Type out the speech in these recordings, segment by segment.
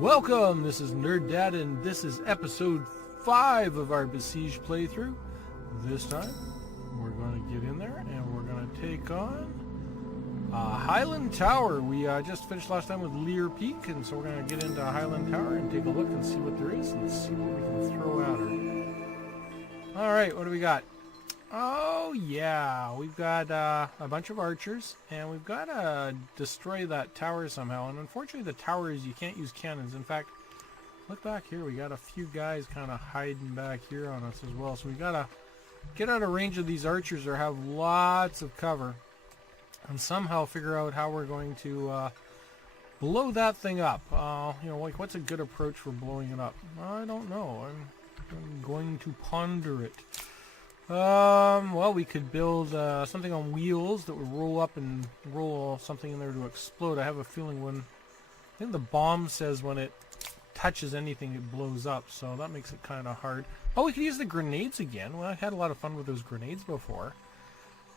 Welcome, this is Nerd Dad, and this is episode 5 of our Besiege playthrough. This time, we're going to get in there, and we're going to take on Highland Tower. We just finished last time with Lear Peak, and so we're going to get into Highland Tower and take a look and see what there is, and see what we can throw at her. Alright, what do we got? Oh yeah, we've got a bunch of archers, and we've got to destroy that tower somehow. And unfortunately the towers, you can't use cannons. In fact, look back here, we got a few guys kind of hiding back here on us as well. So we got to get out of range of these archers or have lots of cover and somehow figure out how we're going to blow that thing up. You know, like, what's a good approach for blowing it up? I don't know. I'm going to ponder it. Well, we could build something on wheels that would roll up and roll something in there to explode. I have a feeling I think the bomb says when it touches anything it blows up, so that makes it kind of hard. Oh, we could use the grenades again. Well, I had a lot of fun with those grenades before.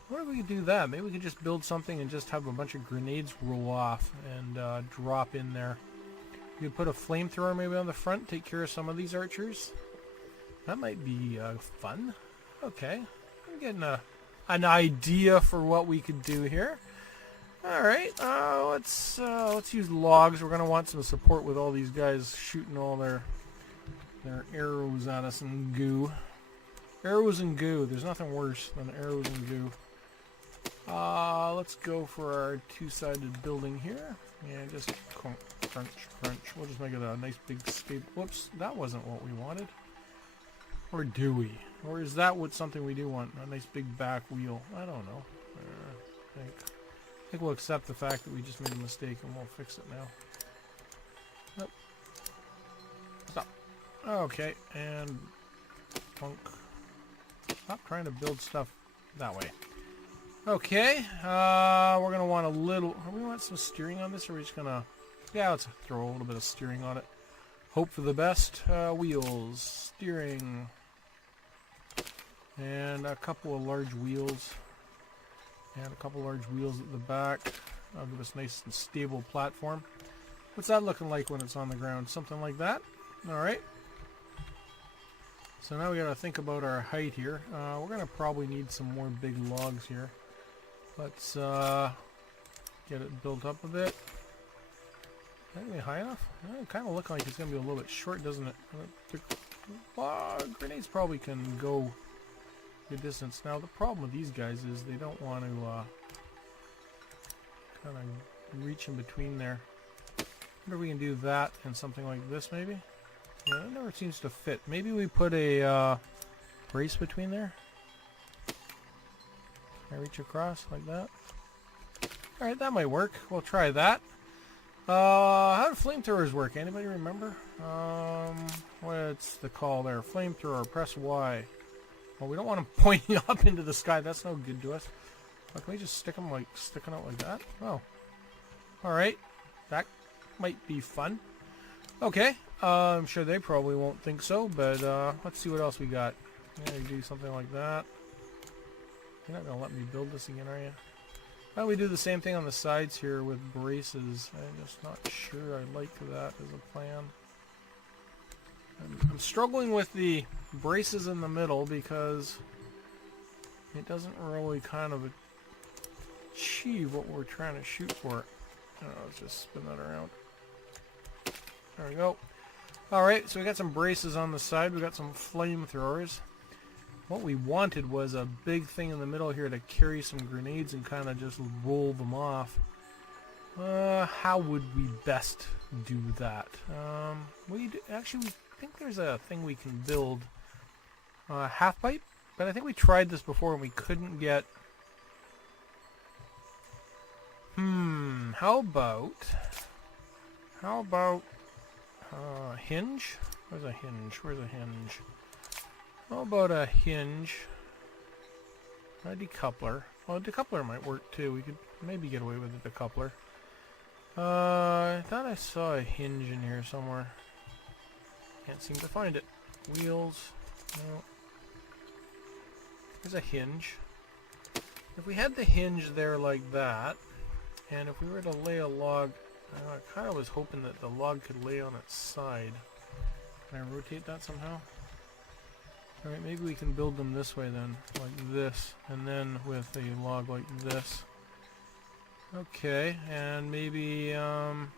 What if we could do that? Maybe we could just build something and just have a bunch of grenades roll off and drop in there. You could put a flamethrower maybe on the front, take care of some of these archers. That might be fun. Okay, I'm getting an idea for what we could do here. All right, let's use logs. We're gonna want some support with all these guys shooting all their arrows at us and goo. Arrows and goo. There's nothing worse than arrows and goo. Let's go for our two-sided building here. Yeah, just crunch, crunch. We'll just make it a nice big stable. Whoops, that wasn't what we wanted. Or do we? Or is that what something we do want? A nice big back wheel? I don't know. I think we'll accept the fact that we just made a mistake and we'll fix it now. Nope. Stop. Okay, and punk. Stop trying to build stuff that way. Okay, we're gonna want a little. We want some steering on this, or are we just gonna? Yeah, let's throw a little bit of steering on it. Hope for the best. Wheels, steering. And a couple of large wheels. And a couple large wheels at the back. I'll give us a nice and stable platform. What's that looking like when it's on the ground? Something like that? Alright. So now we gotta think about our height here. We're gonna probably need some more big logs here. Let's get it built up a bit. Is that high enough? It kind of looks like it's gonna be a little bit short, doesn't it? Grenades probably can go good distance. Now the problem with these guys is they don't want to kind of reach in between there. I wonder if we can do that and something like this maybe. Yeah, that never seems to fit. Maybe we put a brace between there. Can I reach across like that? Alright, that might work. We'll try that. How do flamethrowers work? Anybody remember? What's the call there? Flamethrower, press Y. Well, we don't want them pointing up into the sky. That's no good to us. Can we just stick them like sticking out like that? Oh. Alright. That might be fun. Okay. I'm sure they probably won't think so, but let's see what else we got. Yeah, do something like that. You're not going to let me build this again, are you? Why don't we do the same thing on the sides here with braces? I'm just not sure I like that as a plan. I'm struggling with the braces in the middle because it doesn't really kind of achieve what we're trying to shoot for. Let's just spin that around. There we go. Alright, so we got some braces on the side. We got some flamethrowers. What we wanted was a big thing in the middle here to carry some grenades and kind of just roll them off. How would we best do that? Actually, I think there's a thing we can build. Half pipe? But I think we tried this before and we couldn't get... How about hinge? Where's a hinge? How about a hinge? A decoupler. Well, a decoupler might work too. We could maybe get away with a decoupler. I thought I saw a hinge in here somewhere. Can't seem to find it. Wheels. No. There's a hinge. If we had the hinge there like that, and if we were to lay a log I kind of was hoping that the log could lay on its side. Can I rotate that somehow? Alright, maybe we can build them this way then, like this, and then with a log like this. Okay, and maybe, I'm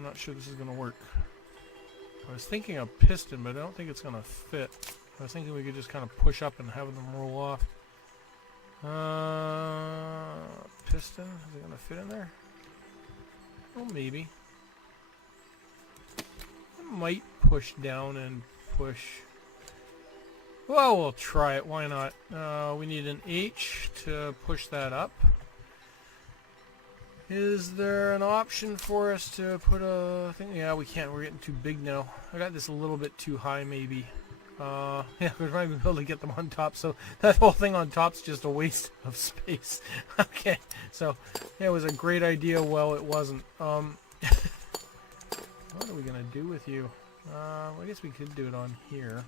not sure this is going to work. I was thinking a piston, but I don't think it's going to fit. I was thinking we could just kind of push up and have them roll off. Piston, is it going to fit in there? Well, maybe. It might push down and push. Well, we'll try it. Why not? We need an H to push that up. Is there an option for us to put a thing? Yeah, we can't. We're getting too big now. I got this a little bit too high, maybe. Yeah, we're not even able to get them on top, so that whole thing on top's just a waste of space. Okay, so yeah, it was a great idea. Well, it wasn't. What are we gonna do with you? I guess we could do it on here.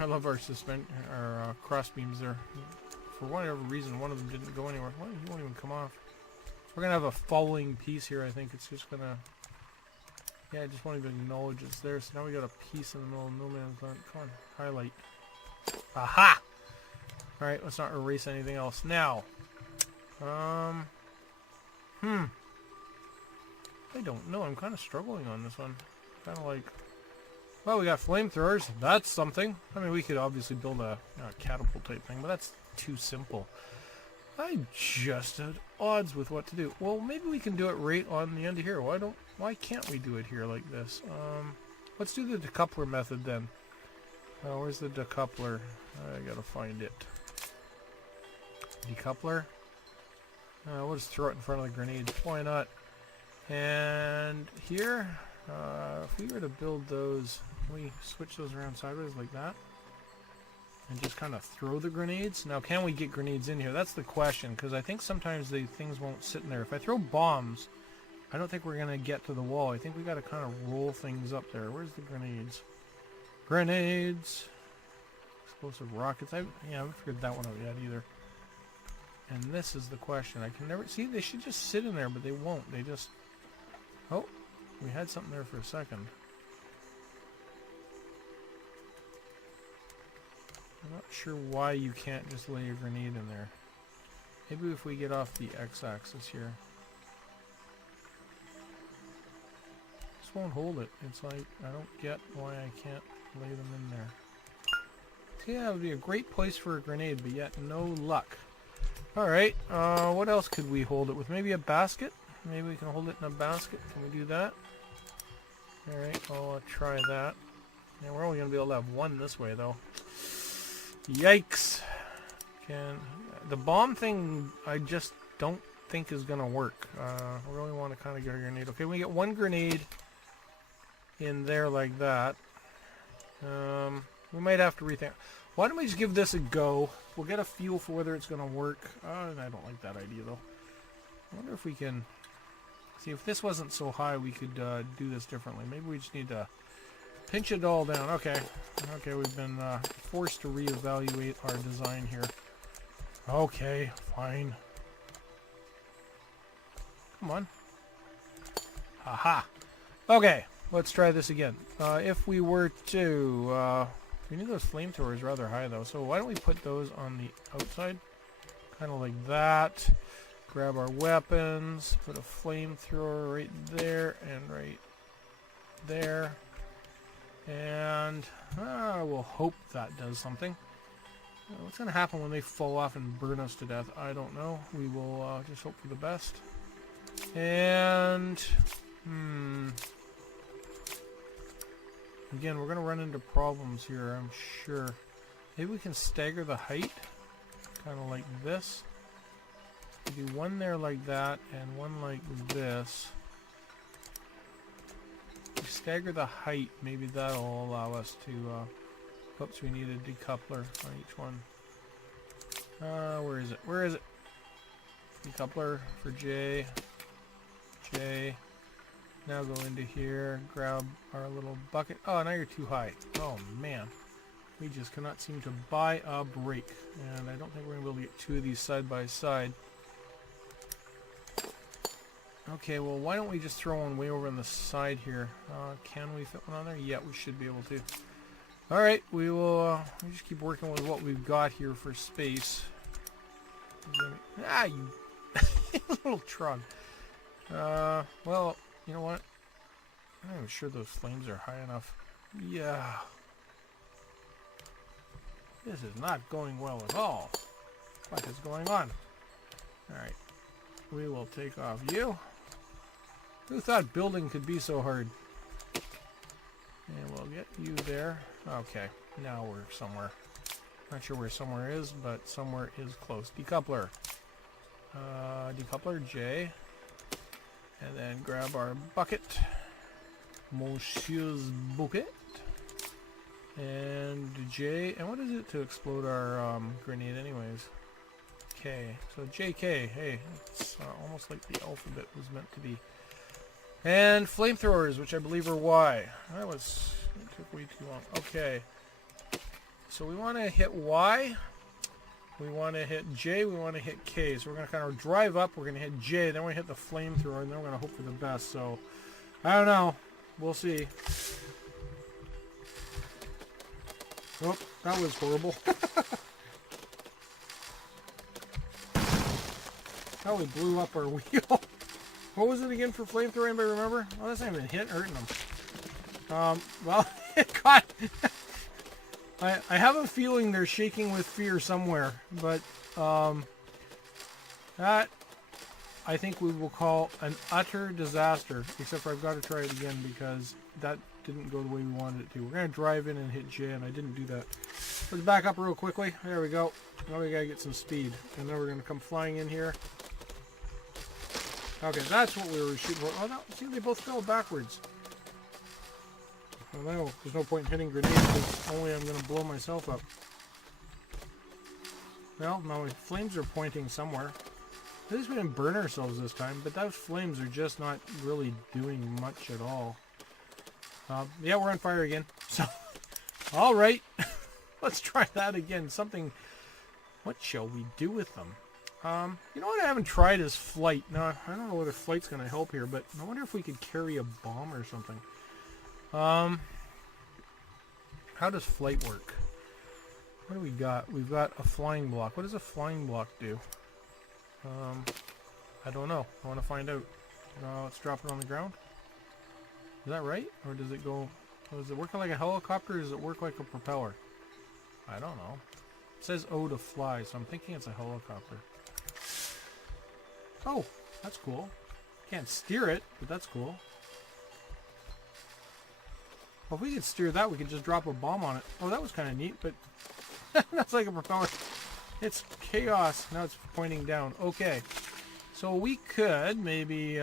I love our cross beams there. For whatever reason, one of them didn't go anywhere. Well, you won't even come off. We're gonna have a falling piece here. I think it's just gonna. Yeah, I just won't even acknowledge it's there. So now we got a piece in the middle of no man's land. Come on, highlight. Aha! Alright, let's not erase anything else. Now, I don't know. I'm kind of struggling on this one. Kind of like, well, we got flamethrowers. That's something. I mean, we could obviously build a catapult type thing, but that's too simple. I'm just at odds with what to do. Well, maybe we can do it right on the end of here. Why can't we do it here like this? Let's do the decoupler method then. Where's the decoupler? I gotta find it. Decoupler. We'll just throw it in front of the grenade. Why not? And here, if we were to build those, we switch those around sideways like that. And just kind of throw the grenades. Now, can we get grenades in here? That's the question, because I think sometimes the things won't sit in there. If I throw bombs, I don't think we're going to get to the wall. I think we got to kind of roll things up there. Where's the grenades? Grenades! Explosive rockets. I haven't figured that one out yet either. And this is the question. I can never... See, they should just sit in there, but they won't. They just... Oh, we had something there for a second. I'm not sure why you can't just lay a grenade in there. Maybe if we get off the x-axis here. This won't hold it. It's like, I don't get why I can't lay them in there. So yeah, it would be a great place for a grenade, but yet no luck. Alright, what else could we hold it with? Maybe a basket? Maybe we can hold it in a basket. Can we do that? Alright, I'll try that. Yeah, we're only going to be able to have one this way, though. Yikes! The bomb thing, I just don't think is going to work. I really want to kind of get a grenade. Okay, we get one grenade in there like that. We might have to rethink. Why don't we just give this a go? We'll get a feel for whether it's going to work. I don't like that idea, though. I wonder if we can... See, if this wasn't so high, we could do this differently. Maybe we just need to pinch it all down. Okay. Okay, we've been forced to reevaluate our design here. Okay, fine. Come on. Aha. Okay, let's try this again. If we were to... we need those flamethrowers rather high, though. So why don't we put those on the outside? Kind of like that. Grab our weapons. Put a flamethrower right there and right there. And we'll hope that does something. What's going to happen when they fall off and burn us to death? I don't know. We will just hope for the best. And... Again, we're going to run into problems here, I'm sure. Maybe we can stagger the height. Kind of like this. Do one there like that, and one like this. Stagger the height, maybe that'll allow us to, oops, we need a decoupler on each one. Where is it? Where is it? Decoupler for J. Now go into here, grab our little bucket. Oh, now you're too high. Oh, man. We just cannot seem to buy a break. And I don't think we're going to be able to get two of these side by side. Okay, well, why don't we just throw one way over on the side here? Can we fit one on there? Yeah, we should be able to. Alright, we will we just keep working with what we've got here for space. Ah, you little trug. Well, you know what? I'm not even sure those flames are high enough. Yeah. This is not going well at all. What is going on? Alright. We will take off you. Who thought building could be so hard? And we'll get you there. Okay. Now we're somewhere. Not sure where somewhere is, but somewhere is close. Decoupler. Decoupler J. And then grab our bucket. Monsieur's bucket. And J. And what is it to explode our grenade anyways? K. So JK. Hey, it's almost like the alphabet was meant to be. And flamethrowers, which I believe are Y. It took way too long. Okay. So we want to hit Y. We want to hit J. We want to hit K. So we're going to kind of drive up. We're going to hit J. Then we're going to hit the flamethrower. And then we're going to hope for the best. So, I don't know. We'll see. Oh, that was horrible. How we blew up our wheel. What was it again for flamethrower? Anybody remember? Oh, that's not even hurting them. Well, it caught. I have a feeling they're shaking with fear somewhere, but that I think we will call an utter disaster. Except for I've got to try it again because that didn't go the way we wanted it to. We're gonna drive in and hit J, and I didn't do that. Let's back up real quickly. There we go. Now we gotta get some speed, and then we're gonna come flying in here. Okay, that's what we were shooting for. Oh, no, see, they both fell backwards. Well, no, there's no point in hitting grenades because only I'm going to blow myself up. Well, no, flames are pointing somewhere. At least we didn't burn ourselves this time, but those flames are just not really doing much at all. Yeah, we're on fire again. So, alright. Let's try that again. Something... What shall we do with them? You know what I haven't tried is flight. Now, I don't know whether flight's going to help here, but I wonder if we could carry a bomb or something. How does flight work? What do we got? We've got a flying block. What does a flying block do? I don't know. I want to find out. Let's drop it on the ground. Is that right? Or does it go... Is it working like a helicopter or does it work like a propeller? I don't know. It says O to fly, so I'm thinking it's a helicopter. Oh, that's cool. Can't steer it, but that's cool. Well, if we could steer that, we could just drop a bomb on it. Oh, that was kind of neat, but that's like a propeller. It's chaos. Now it's pointing down. Okay. So we could maybe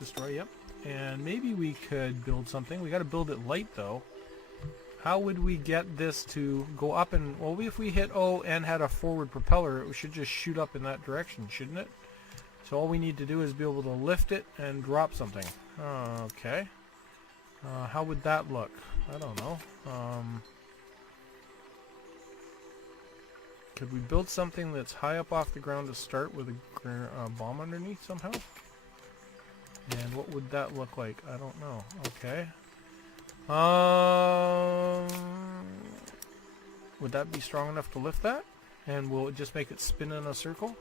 destroy, yep. And maybe we could build something. We got to build it light, though. How would we get this to go up and... Well, if we hit O and had a forward propeller, it should just shoot up in that direction, shouldn't it? So all we need to do is be able to lift it and drop something. Okay. How would that look? I don't know. Could we build something that's high up off the ground to start with a bomb underneath somehow? And what would that look like? I don't know. Okay. Would that be strong enough to lift that? And will it just make it spin in a circle?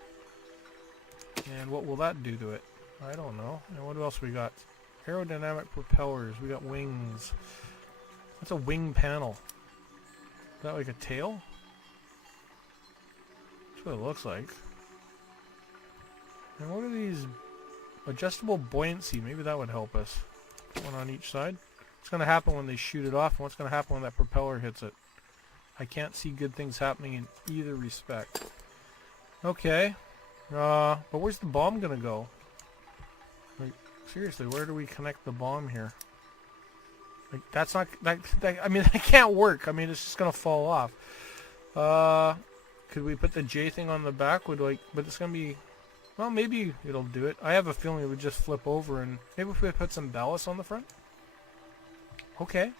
And what will that do to it? I don't know. And what else we got? Aerodynamic propellers. We got wings. That's a wing panel. Is that like a tail? That's what it looks like. And what are these? Adjustable buoyancy. Maybe that would help us. One on each side. What's going to happen when they shoot it off? And what's going to happen when that propeller hits it? I can't see good things happening in either respect. Okay. But where's the bomb going to go? Like, seriously, where do we connect the bomb here? Like, that's not... That, I mean, that can't work. I mean, it's just going to fall off. Could we put the J thing on the back? But it's going to be... Well, maybe it'll do it. I have a feeling it would just flip over, and maybe if we put some ballast on the front? Okay.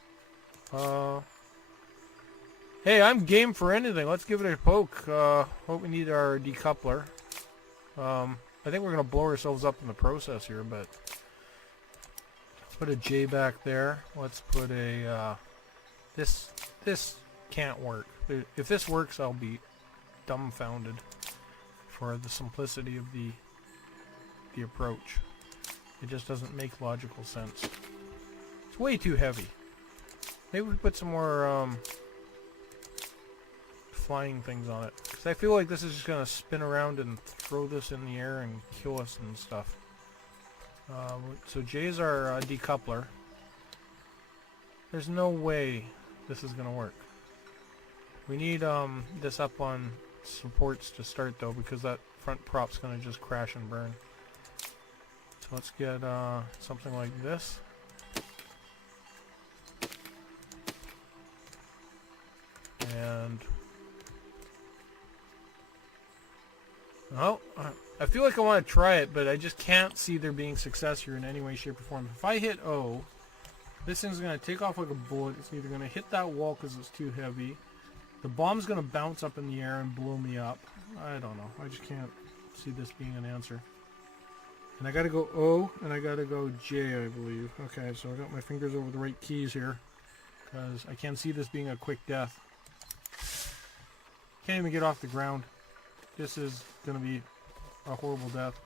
Hey, I'm game for anything. Let's give it a poke. Hope we need our decoupler. I think we're going to blow ourselves up in the process here, but... Put a J back there. Let's put a... This can't work. If this works, I'll be dumbfounded for the simplicity of the approach. It just doesn't make logical sense. It's way too heavy. Maybe we put some more flying things on it. Because I feel like this is just going to spin around and throw this in the air and kill us and stuff. So J's our decoupler. There's no way this is going to work. We need this up on supports to start though, because that front prop's going to just crash and burn. So let's get something like this. And oh, I feel like I want to try it, but I just can't see there being success here in any way, shape, or form. If I hit O, this thing's going to take off like a bullet. It's either going to hit that wall because it's too heavy. The bomb's going to bounce up in the air and blow me up. I don't know. I just can't see this being an answer. And I got to go O, and I got to go J, I believe. Okay, so I got my fingers over the right keys here, because I can't see this being a quick death. Can't even get off the ground. This is going to be a horrible death.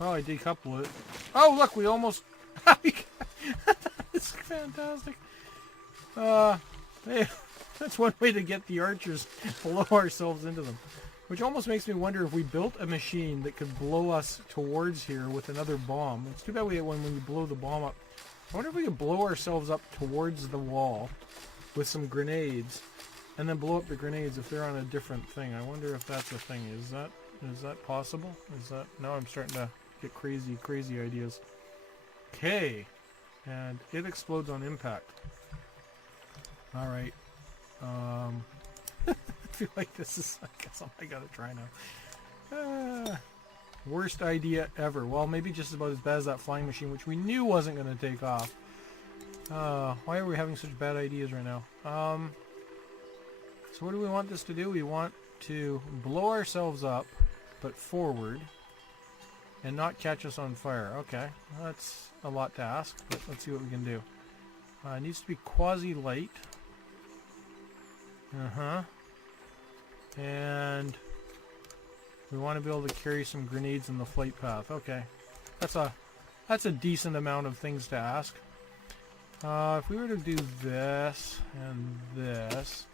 Oh, I decouple it. Oh, look, we almost... It's fantastic. Hey, that's one way to get the archers below ourselves into them. Which almost makes me wonder if we built a machine that could blow us towards here with another bomb. It's too bad when you blow the bomb up. I wonder if we could blow ourselves up towards the wall with some grenades, and then blow up the grenades if they're on a different thing. I wonder if that's a thing. Is that possible? Is that... Now I'm starting to get crazy ideas. Okay. And it explodes on impact. Alright. I feel like this is... I guess I gotta try now. Worst idea ever. Well, maybe just about as bad as that flying machine, which we knew wasn't going to take off. Why are we having such bad ideas right now? So what do we want this to do? We want to blow ourselves up, but forward, and not catch us on fire. Okay, that's a lot to ask, but let's see what we can do. It needs to be quasi-light. And we want to be able to carry some grenades in the flight path. Okay, that's a decent amount of things to ask. If we were to do this and this,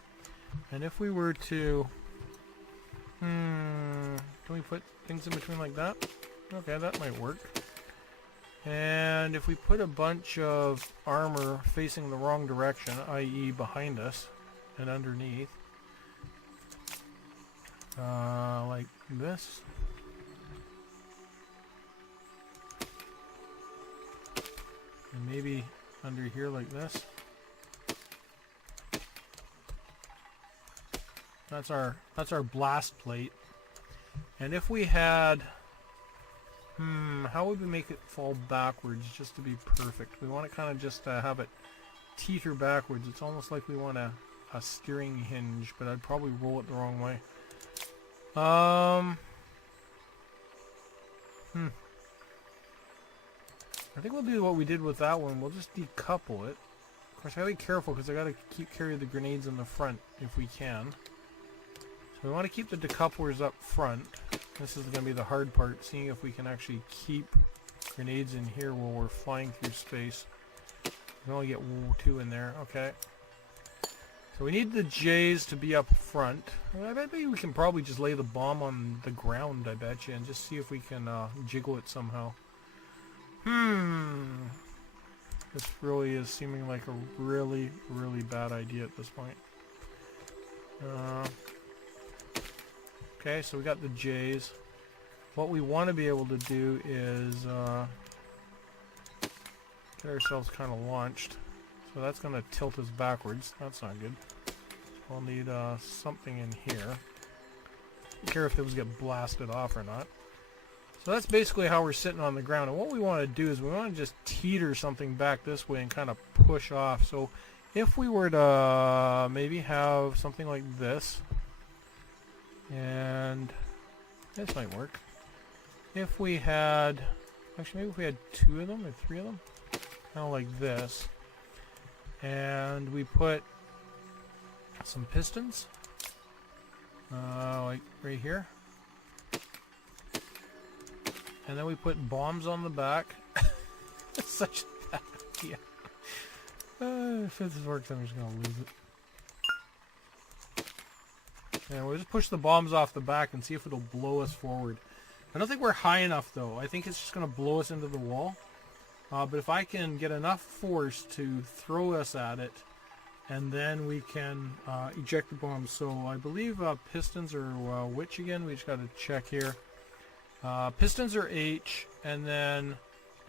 and if we were to, can we put things in between like that? Okay, that might work. And if we put a bunch of armor facing the wrong direction, i.e. behind us and underneath, like this. And maybe under here like this. That's our blast plate. And if we had, how would we make it fall backwards just to be perfect? We want to kind of just have it teeter backwards. It's almost like we want a steering hinge, but I'd probably roll it the wrong way. I think we'll do what we did with that one. We'll just decouple it. Of course, I gotta be careful because I gotta keep carrying the grenades in the front if we can. So we want to keep the decouplers up front. This is gonna be the hard part, seeing if we can actually keep grenades in here while we're flying through space. We can only get 2 in there. Okay. So we need the J's to be up front. I bet we can probably just lay the bomb on the ground, I bet you, and just see if we can jiggle it somehow. This really is seeming like a really bad idea at this point. Okay, so we got the J's. What we want to be able to do is get ourselves kind of launched. So that's going to tilt us backwards. That's not good. So we'll need something in here. I don't care if those get blasted off or not. So that's basically how we're sitting on the ground. And what we want to do is we want to just teeter something back this way and kind of push off. So if we were to maybe have something like this, and this might work. If we had, actually maybe if we had 2 of them or 3 of them, kind of like this, and we put some pistons, like right here, and then we put bombs on the back. It's such a bad idea. If this works, I'm just gonna lose it. And we'll just push the bombs off the back and see if it'll blow us forward. I don't think we're high enough though. I think it's just gonna blow us into the wall. But if I can get enough force to throw us at it, and then we can eject the bombs. So I believe pistons are which again? We just got to check here. Pistons are H, and then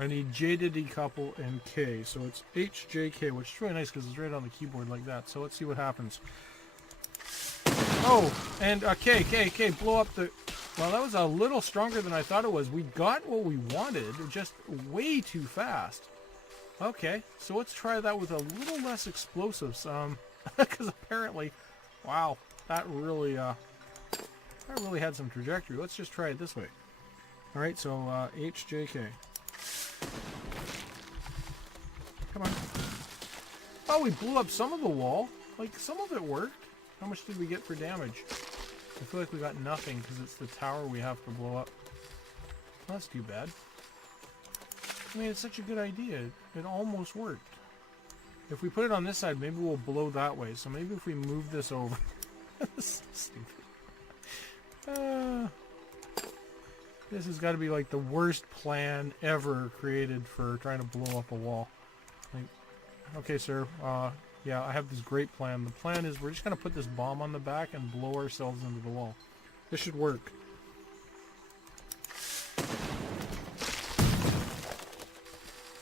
I need J to decouple and K. So it's H, J, K, which is really nice because it's right on the keyboard like that. So let's see what happens. Oh, and K, blow up the... Well, that was a little stronger than I thought it was. We got what we wanted, just way too fast. Okay, so let's try that with a little less explosives. Because apparently, wow, that really had some trajectory. Let's just try it this way. All right, so HJK. Come on. Oh, we blew up some of the wall. Like, some of it worked. How much did we get for damage? I feel like we got nothing because it's the tower we have to blow up. Well, that's too bad. I mean, it's such a good idea. It almost worked. If we put it on this side, maybe we'll blow that way. So maybe if we move this over. This is stupid. This has got to be like the worst plan ever created for trying to blow up a wall. Like, okay, sir. Yeah, I have this great plan. The plan is we're just going to put this bomb on the back and blow ourselves into the wall. This should work.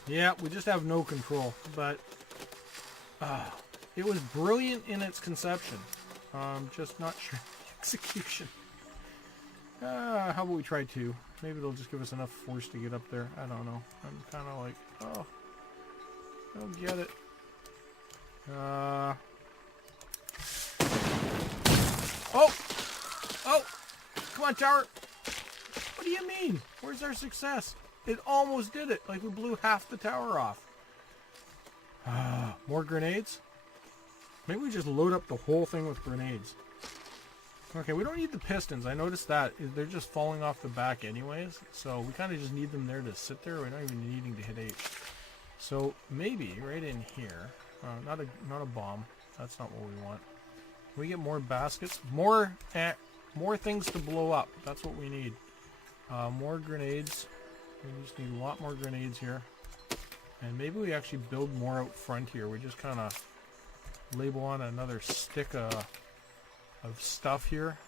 Yeah, we just have no control, but it was brilliant in its conception. Just not sure the execution. How about we try 2? Maybe it'll just give us enough force to get up there. I don't know. I'm kind of like, oh, I don't get it. Oh! Come on, tower! What do you mean? Where's our success? It almost did it. Like we blew half the tower off. More grenades? Maybe we just load up the whole thing with grenades. Okay, we don't need the pistons. I noticed that. They're just falling off the back anyways. So we kind of just need them there to sit there. We're not even needing to hit H. So maybe right in here. Not a bomb. That's not what we want. Can we get more baskets? More things to blow up. That's what we need. More grenades. We just need a lot more grenades here. And maybe we actually build more out front here. We just kind of label on another stick of stuff here.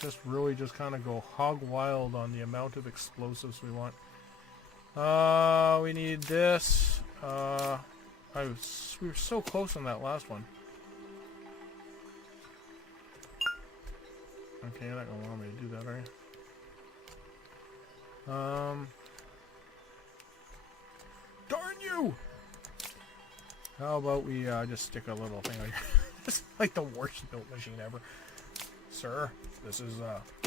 Just really just kind of go hog wild on the amount of explosives we want. We need this. We were so close on that last one. Okay, you're not gonna want me to do that, are you? Darn you! How about we just stick a little thing on here? This is like the worst built machine ever. Sir, this is,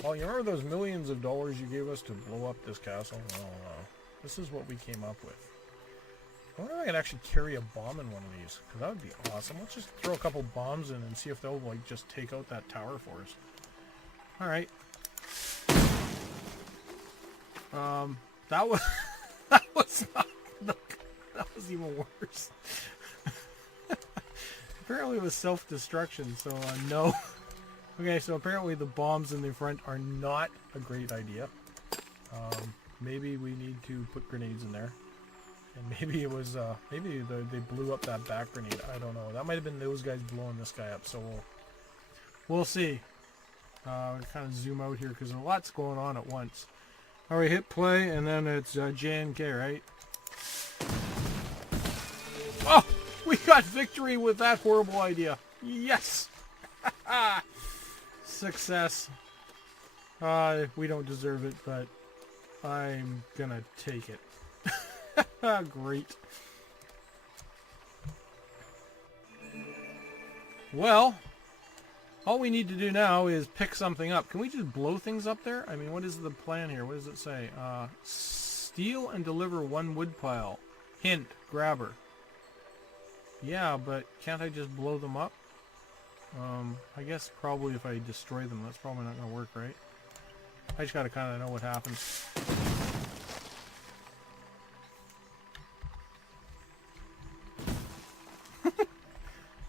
well, you remember those millions of dollars you gave us to blow up this castle? Well, this is what we came up with. I wonder if I could actually carry a bomb in one of these, because that would be awesome. Let's just throw a couple bombs in and see if they'll, like, just take out that tower for us. Alright. That was... that was not... That was even worse. Apparently it was self-destruction, so no. Okay, so apparently the bombs in the front are not a great idea. Maybe we need to put grenades in there. And maybe it was, maybe they blew up that back grenade. I don't know. That might have been those guys blowing this guy up, so we'll see. Kind of zoom out here because a lot's going on at once. Alright, hit play, and then it's J and K, right? Oh! We got victory with that horrible idea. Yes! Success. We don't deserve it, but I'm gonna take it. Great. Well, all we need to do now is pick something up. Can we just blow things up there? I mean, what is the plan here? What does it say? Steal and deliver 1 wood pile. Hint, grabber. Yeah, but can't I just blow them up? I guess probably if I destroy them, that's probably not going to work, right? I just got to kind of know what happens.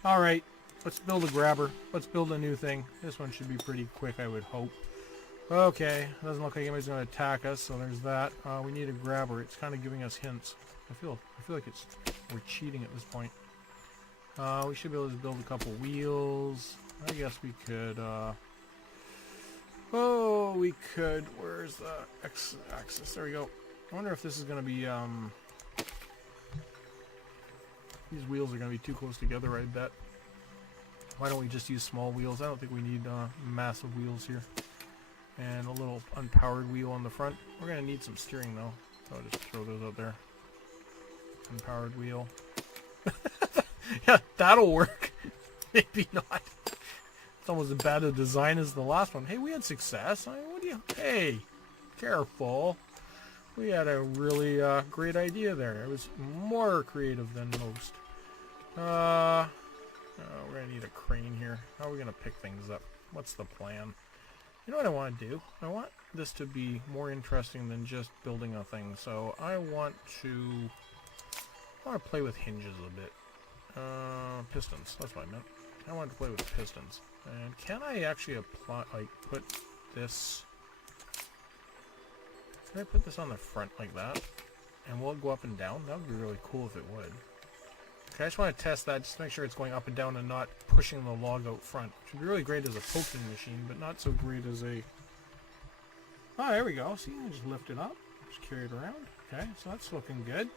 Alright, let's build a grabber. Let's build a new thing. This one should be pretty quick, I would hope. Okay, doesn't look like anybody's going to attack us, so there's that. We need a grabber. It's kind of giving us hints. I feel like we're cheating at this point. We should be able to build a couple wheels. I guess we could, oh, we could. Where's the x-axis? There we go. I wonder if this is going to be, these wheels are going to be too close together, I bet. Why don't we just use small wheels? I don't think we need massive wheels here. And a little unpowered wheel on the front. We're going to need some steering, though. So I'll just throw those out there. Unpowered wheel. Yeah, that'll work. Maybe not. It's almost as bad a design as the last one. Hey, we had success. What do you... Hey, careful. We had a really great idea there. It was more creative than most. We're going to need a crane here. How are we going to pick things up? What's the plan? You know what I want to do? I want this to be more interesting than just building a thing. So I want to play with hinges a bit. Pistons. That's what I meant. I want to play with pistons. And can I actually apply, like, put this... Can I put this on the front like that? And will it go up and down? That would be really cool if it would. Okay, I just want to test that, just to make sure it's going up and down and not pushing the log out front. Which would be really great as a poking machine, but not so great as a... Oh, there we go. See, I just lift it up. Just carry it around. Okay, so that's looking good.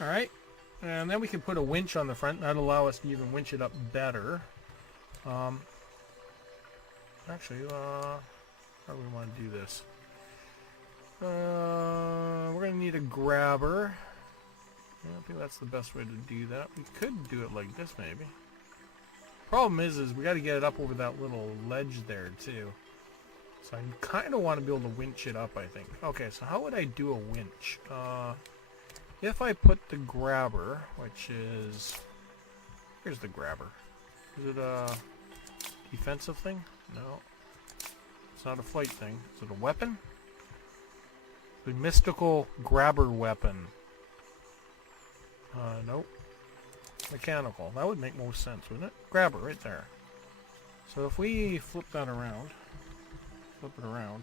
Alright. And then we can put a winch on the front. That'll allow us to even winch it up better. Actually, how do we want to do this? We're going to need a grabber. I don't think that's the best way to do that. We could do it like this, maybe. Problem is we got to get it up over that little ledge there, too. So I kind of want to be able to winch it up, I think. Okay, so how would I do a winch? If I put the grabber, which is... Here's the grabber. Is it a defensive thing? No. It's not a fight thing. Is it a weapon? The mystical grabber weapon. Nope. Mechanical. That would make more sense, wouldn't it? Grabber, right there. So if we flip that around... Flip it around.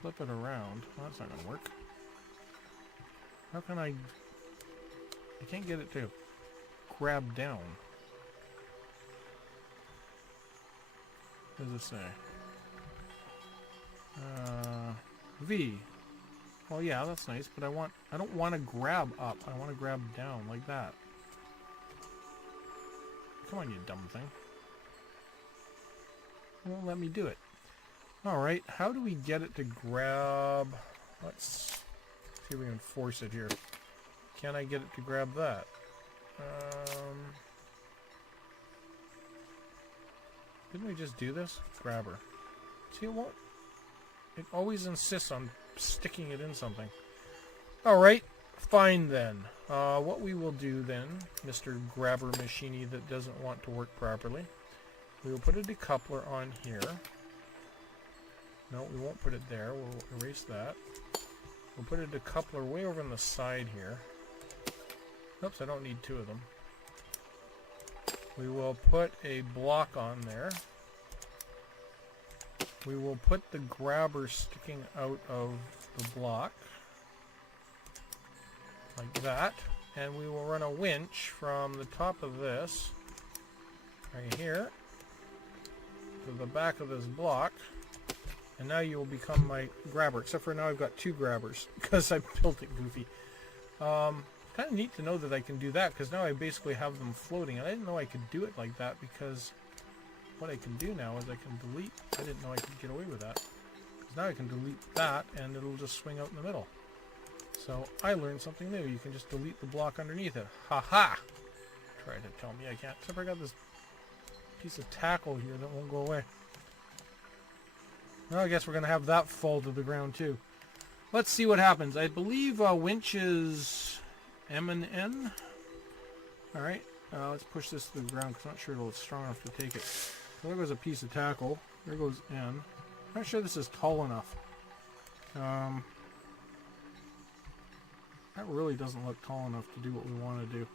Flip it around. Well, that's not going to work. How can I can't get it to grab down. What does it say? V. Well, yeah, that's nice, but I don't want to grab up. I want to grab down like that. Come on, you dumb thing. It won't let me do it. Alright, how do we get it to grab? Let's see if we can force it here. Can I get it to grab that? Didn't we just do this? Grabber. See, it won't. It always insists on sticking it in something. Alright, fine then. What we will do then, Mr. Grabber Machiney that doesn't want to work properly, we will put a decoupler on here. No, we won't put it there. We'll erase that. We'll put a decoupler way over on the side here. Oops, I don't need two of them. We will put a block on there. We will put the grabber sticking out of the block. Like that. And we will run a winch from the top of this, right here, to the back of this block. And now you will become my grabber. Except for now I've got two grabbers, because I built it goofy. Kind of neat to know that I can do that, because now I basically have them floating. And I didn't know I could do it like that, because what I can do now is I can delete. I didn't know I could get away with that. Because now I can delete that, and it'll just swing out in the middle. So I learned something new. You can just delete the block underneath it. Ha ha! Try to tell me I can't. Except I got this piece of tackle here that won't go away. Well, I guess we're going to have that fall to the ground too. Let's see what happens. I believe winch is M and N. Alright, let's push this to the ground because I'm not sure it's strong enough to take it. So there goes a piece of tackle. There goes N. I'm not sure this is tall enough. That really doesn't look tall enough to do what we want to do.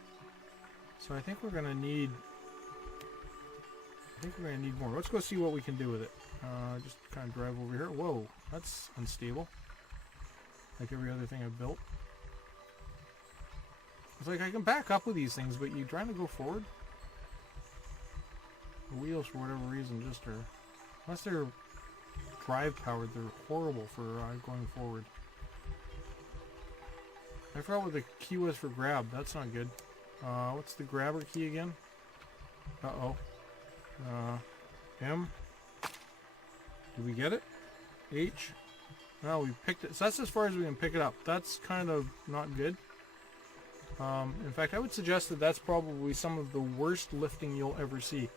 So I think we're going to need... more. Let's go see what we can do with it. Just kind of drive over here. Whoa, that's unstable. Like every other thing I've built. It's like I can back up with these things, but you trying to go forward? The wheels, for whatever reason, just are... Unless they're drive powered, they're horrible for going forward. I forgot what the key was for grab. That's not good. What's the grabber key again? Uh-oh. M. Did we get it? H. No, we picked it. So that's as far as we can pick it up. That's kind of not good. In fact, I would suggest that that's probably some of the worst lifting you'll ever see.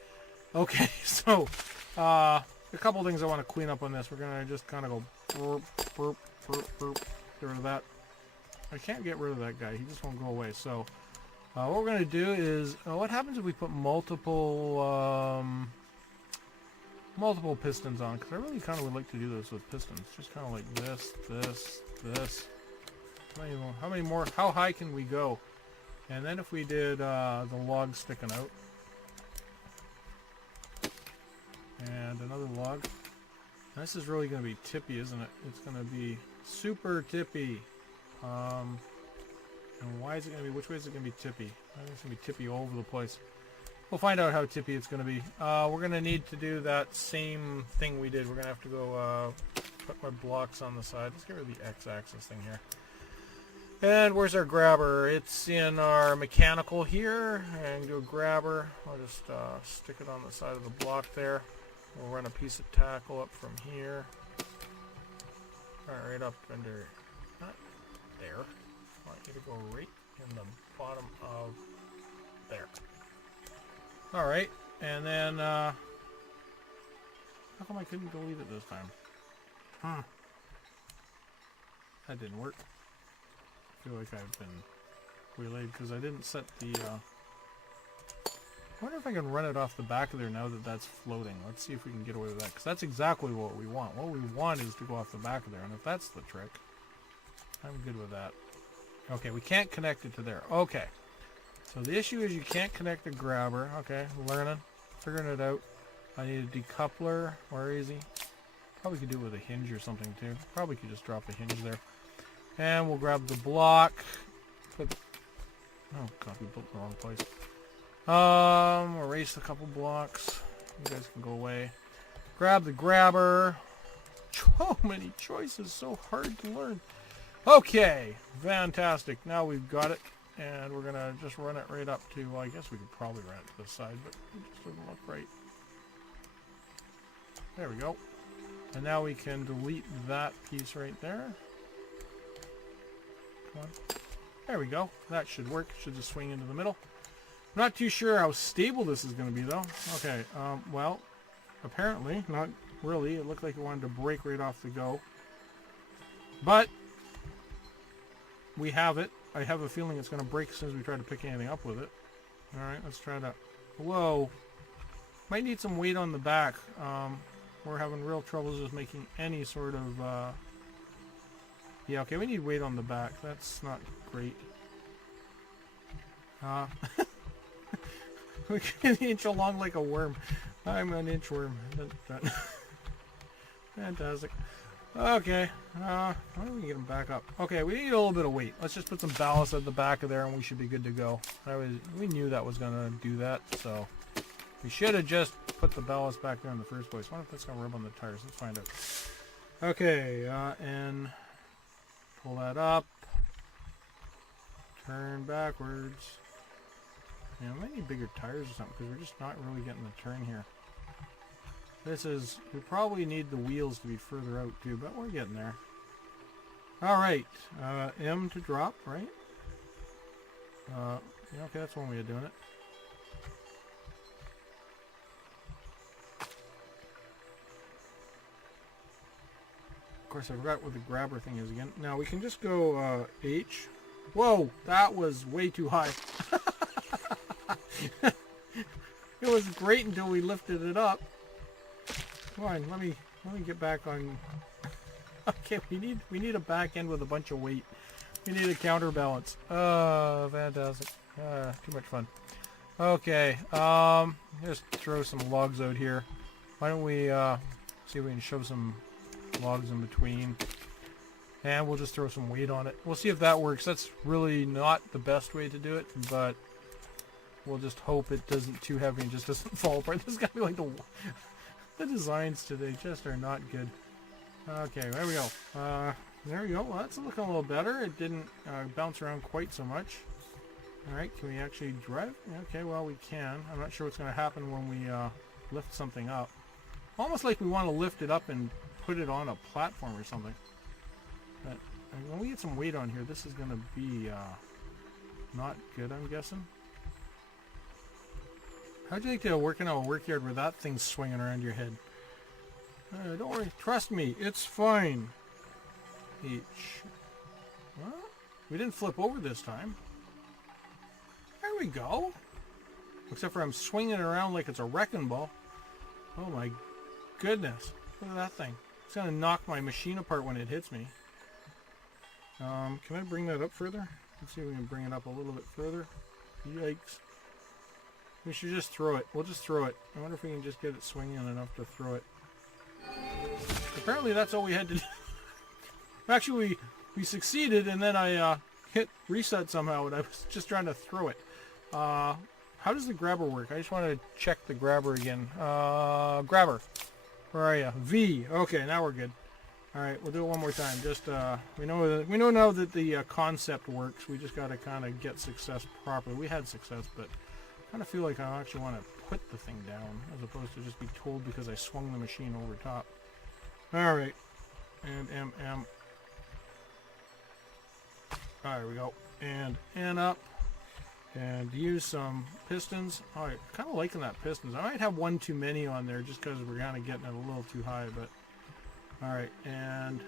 Okay, so a couple things I want to clean up on this. We're going to just kind of go burp, burp, burp, burp. Get rid of that. I can't get rid of that guy. He just won't go away. So what we're going to do is, what happens if we put multiple pistons on? Because I really kind of would like to do this with pistons. Just kind of like this, this, this. How many more? How high can we go? And then if we did the log sticking out. And another log. This is really going to be tippy, isn't it? It's going to be super tippy. And why is it going to be, which way is it going to be tippy? I think it's going to be tippy all over the place. We'll find out how tippy it's going to be. We're going to need to do that same thing we did. We're going to have to go put my blocks on the side. Let's get rid of the x-axis thing here. And where's our grabber? It's in our mechanical here. And do a grabber. I'll just stick it on the side of the block there. We'll run a piece of tackle up from here. Right up under, not there. I want you to go right in the bottom of there. Alright, and then, how come I couldn't delete it this time? That didn't work. I feel like I've been waylaid because I didn't set the, I wonder if I can run it off the back of there now that that's floating. Let's see if we can get away with that, because that's exactly what we want. What we want is to go off the back of there, and if that's the trick, I'm good with that. Okay, we can't connect it to there. Okay. So the issue is you can't connect the grabber. Okay, learning. Figuring it out. I need a decoupler. Where is he? Probably could do it with a hinge or something too. Probably could just drop a hinge there. And we'll grab the block. Oh god, we built the wrong place. Erase a couple blocks. You guys can go away. Grab the grabber. So many choices, so hard to learn. Okay, fantastic. Now we've got it, and we're gonna just run it right up to, well, I guess we could probably run it to the side, but it just doesn't look right. There we go. And now we can delete that piece right there. Come on. There we go. That should work. Should just swing into the middle. I'm not too sure how stable this is going to be, though. Okay, well, apparently, not really. It looked like it wanted to break right off the go. But we have it. I have a feeling it's going to break as soon as we try to pick anything up with it. Alright, let's try that. Whoa. Might need some weight on the back. We're having real trouble just making any sort of... Yeah, okay, we need weight on the back. That's not great. We can inch along like a worm. I'm an inchworm. Fantastic. Okay, how do we get them back up? Okay, we need a little bit of weight. Let's just put some ballast at the back of there and we should be good to go. We knew that was going to do that, so we should have just put the ballast back there in the first place. I wonder if that's going to rub on the tires. Let's find out. Okay, and pull that up. Turn backwards. Yeah, I might need bigger tires or something because we're just not really getting the turn here. We probably need the wheels to be further out too, but we're getting there. Alright, M to drop, right? Yeah, okay, that's one way of doing it. course, I forgot what the grabber thing is again. Now, we can just go H. Whoa, that was way too high. It was great until we lifted it up. Come on, let me get back on. Okay, we need a back end with a bunch of weight. We need a counterbalance. Oh, fantastic. Too much fun. Okay, just throw some logs out here. Why don't we see if we can shove some logs in between. And we'll just throw some weight on it. We'll see if that works. That's really not the best way to do it, but we'll just hope it doesn't too heavy and just doesn't fall apart. This is gonna be like the designs today just are not good. Okay, there we go. There we go. Well, that's looking a little better. It didn't bounce around quite so much. Alright, can we actually drive? Okay, well, we can. I'm not sure what's going to happen when we lift something up. Almost like we want to lift it up and put it on a platform or something. But when we get some weight on here, this is going to be not good, I'm guessing. How'd you like to work in a workyard where that thing's swinging around your head? Don't worry. Trust me. It's fine. H. Well, we didn't flip over this time. There we go. Except for I'm swinging it around like it's a wrecking ball. Oh my goodness. Look at that thing. It's going to knock my machine apart when it hits me. Can I bring that up further? Let's see if we can bring it up a little bit further. Yikes. We should just throw it. We'll just throw it. I wonder if we can just get it swinging enough to throw it. Apparently that's all we had to do. Actually, we succeeded, and then I hit reset somehow, and I was just trying to throw it. How does the grabber work? I just want to check the grabber again. Grabber. Where are you? V. Okay, now we're good. All right, we'll do it one more time. Just we know now that the concept works. We just got to kind of get success properly. We had success, but I kind of feel like I actually want to put the thing down as opposed to just be told because I swung the machine over top. All right, and M. There we go. And N up. And use some pistons. Alright, kind of liking that pistons. I might have one too many on there just because we're kind of getting it a little too high, but alright, and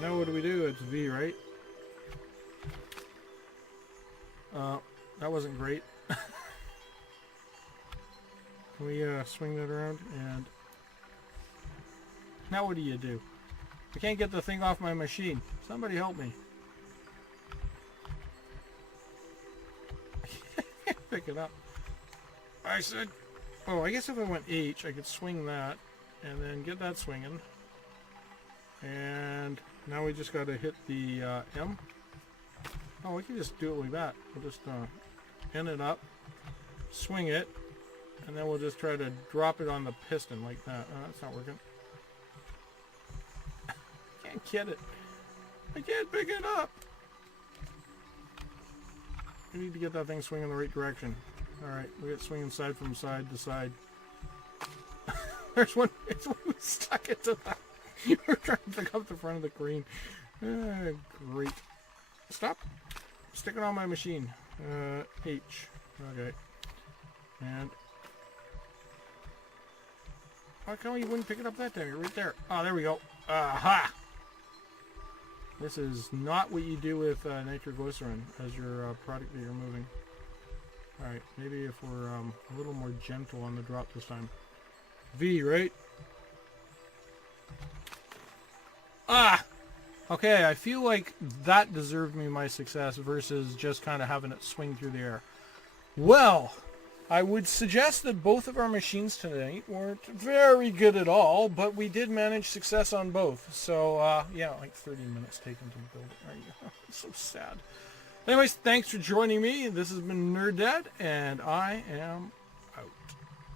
now what do we do? It's V, right? That wasn't great. Can we swing that around? And now what do? I can't get the thing off my machine. Somebody help me. Pick it up. I said, oh, I guess if I went H, I could swing that and then get that swinging. And now we just got to hit the M. Oh, we can just do it like that. We'll just end it up, swing it, and then we'll just try to drop it on the piston like that. Oh, that's not working. Can't get it. I can't pick it up. We need to get that thing swinging in the right direction. Alright, we get swinging side from side to side. There's one. It's one we stuck it to that. We're trying to pick up the front of the crane. Great. Stop. Stick it on my machine. H. Okay. And why come you wouldn't pick it up that time? You're right there. Oh, there we go. Aha! This is not what you do with nitroglycerin as your product that you're moving. Alright, maybe if we're a little more gentle on the drop this time. V, right? Ah! Okay, I feel like that deserved me my success versus just kind of having it swing through the air. Well, I would suggest that both of our machines tonight weren't very good at all, but we did manage success on both. So, yeah, like 30 minutes taken to build it. There you go. It's so sad. Anyways, thanks for joining me. This has been Nerd Dad, and I am out.